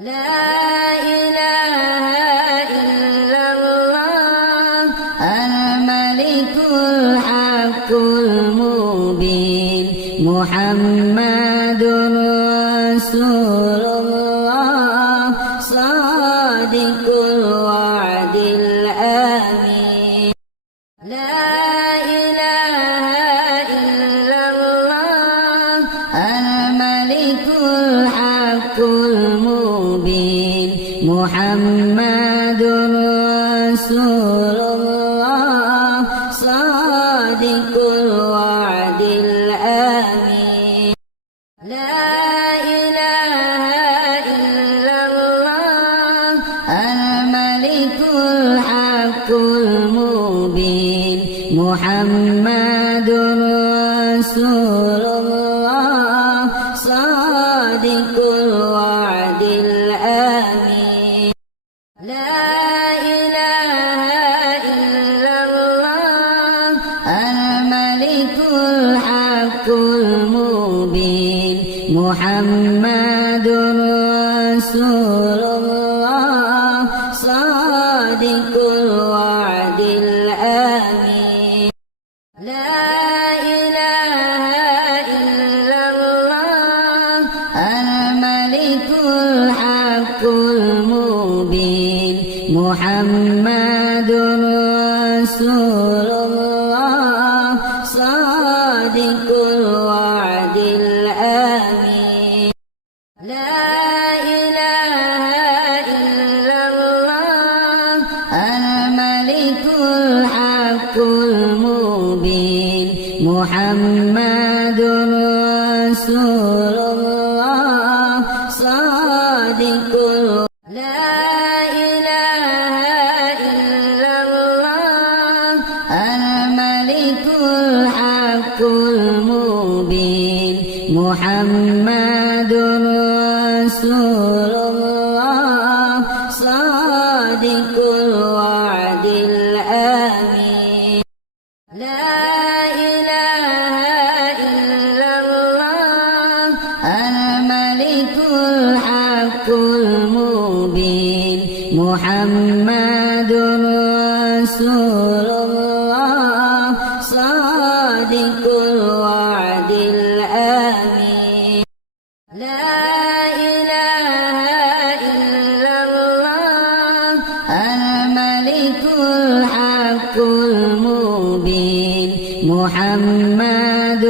لا إله إلا الله الملك الحق المبين محمد رسول الله صادق الوعد الأمين. لا إله إلا الله الملك الحق المبين محمد رسول الله صادق الوعد الأمين. لا إله إلا الله الملك الحق المبين محمد رسول الله صادق الوعد الأمين. لا إله إلا الله الملك الحق المبين محمد رسول الله صادق الوعد الأمين. لا إله إلا الله الملك الحق المبين محمد رسول الله صادق الوعد الأمين. لا إله إلا الله الملك الحق المبين محمد رسول الله صادق لا إله إلا الله الملك الحق المبين محمد رسول الله صادق الوعد الأمين. لا إله إلا الله الملك الحق المبين محمد رسول الله صادق الوعد الأمين. لا إله إلا الله الملك الحق المبين محمد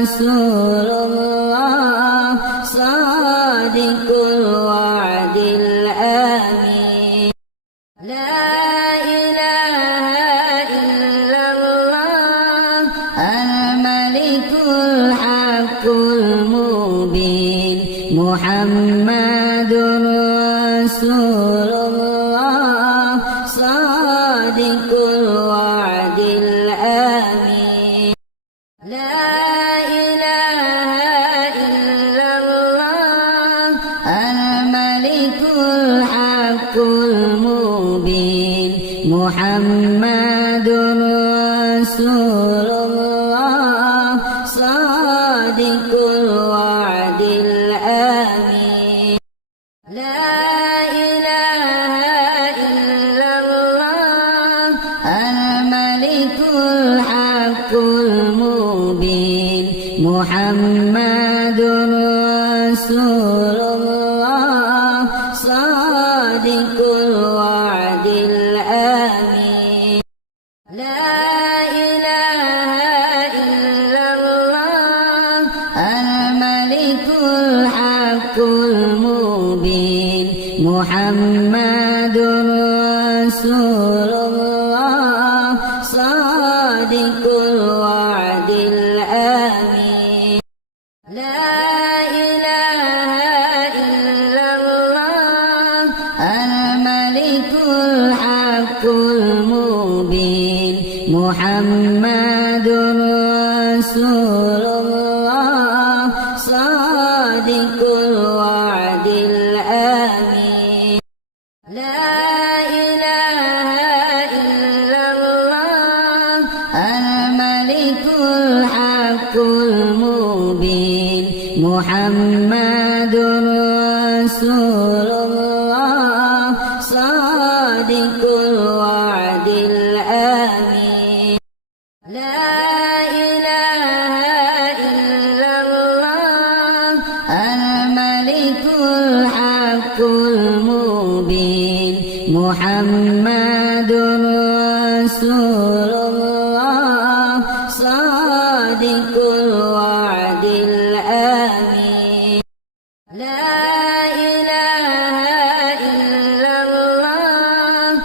رسول الله صادق الوعد الأمين. لا إله إلا الله الملك الحق المبين محمد رسول الله صادق الوعد الأمين. لا إله إلا الله الملك الحق المبين محمد رسول الله صادق الوعد الأمين. لا إله إلا الله الملك الحق المبين محمد رسول الله صادق الوعد الأمين. لا إله إلا الله الملك الحق المبين محمد رسول الله صادق الوعد الأمين. لا إله إلا الله الملك الحق المبين محمد رسول الله صادق الوعد الأمين. لا إله إلا الله الملك الحق المبين محمد رسول الله صادق الوعد الأمين لا إله إلا الله الملك الحق المبين محمد رسول الله صادق الوعد الأمين لا إله إلا الله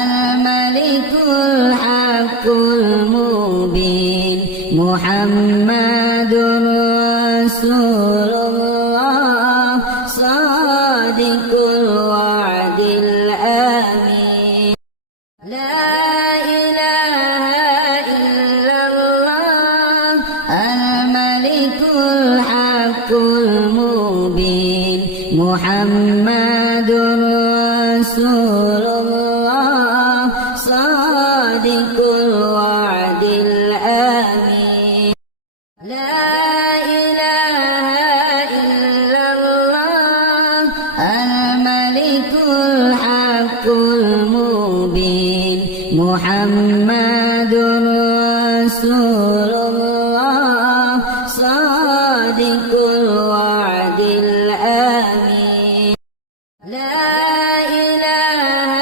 الملك الحق المبين محمد رسول الله صادق الوعد الأمين لا إله إلا الله الملك الحق المبين محمد رسول الله صادق الوعد الأمين لا إله إلا الله الملك الحق المبين محمد رسول الله صادق الوعد الأمين لا إله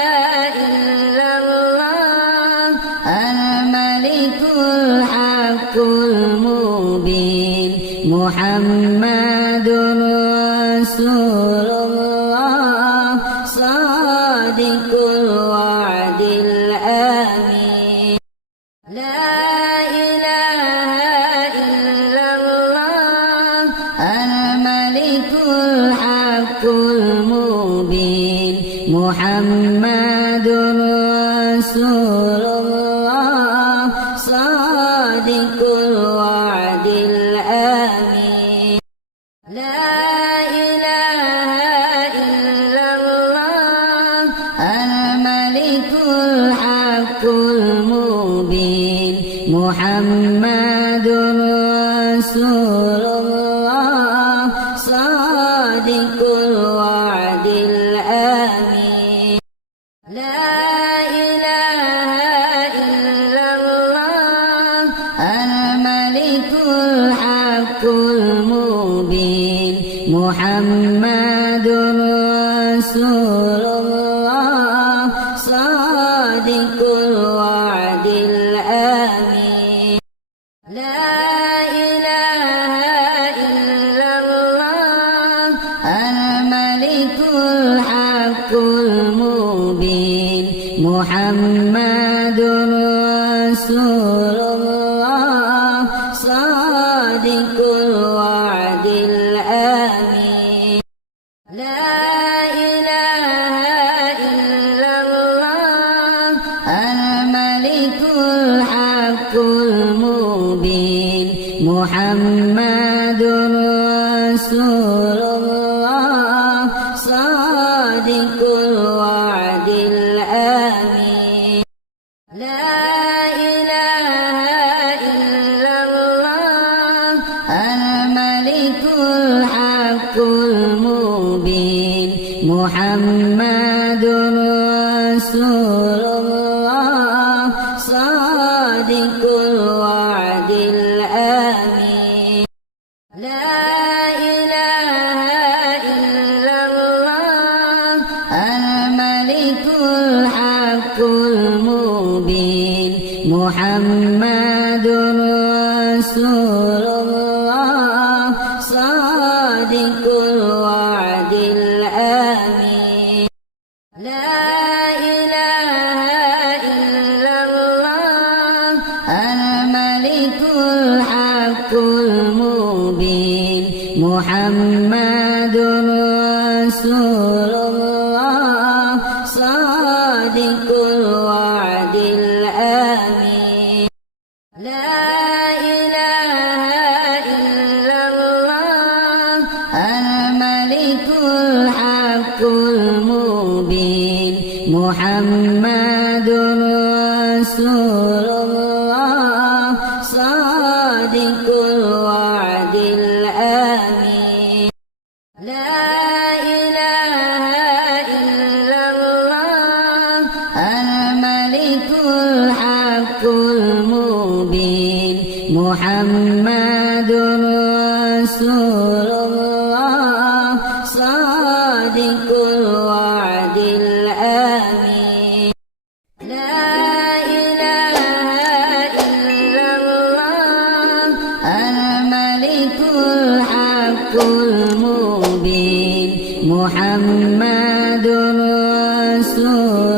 إلا الله الملك الحق المبين محمد رسول الله صادق الوعد الأمين لا إله إلا الله الملك الحق المبين محمد رسول الله صادق الوعد الأمين لا إله إلا الله الملك الحق المبين محمد رسول الله صادق الوعد الأمين لا إله إلا الله الملك الحق المبين محمد رسول الله صادق الوعد الأمين لا إله إلا الله الملك الحق المبين محمد رسول الله صادق الوعد الأمين لا إله إلا الله الملك الحق المبين محمد رسول الله صادق الوعد الأمين لا إله إلا الله الملك الحق المبين محمد رسول الله صادق الوعد الأمين لا إله إلا الله الملك الحق المبين محمد رسول الله صادق الوعد الأمين لا إله إلا الله الملك الحق المبين محمد رسول الله صادق الوعد الأمين لا إله إلا الله الملك الحق المبين محمد رسول الله صادق الوعد الأمين لا إله الحق المبين محمد رسول الله صادق الوعد الأمين. لا إله إلا الله الملك الحق المبين محمد رسول الله صادق الوعد الأمين. لا إله إلا الله الملك الحق المبين محمد رسول الله صادق الوعد الأمين. لا إله إلا الله الملك الحق المبين محمد رسول الله صادق الوعد الأمين. لا إله إلا الله الملك الحق المبين محمد رسول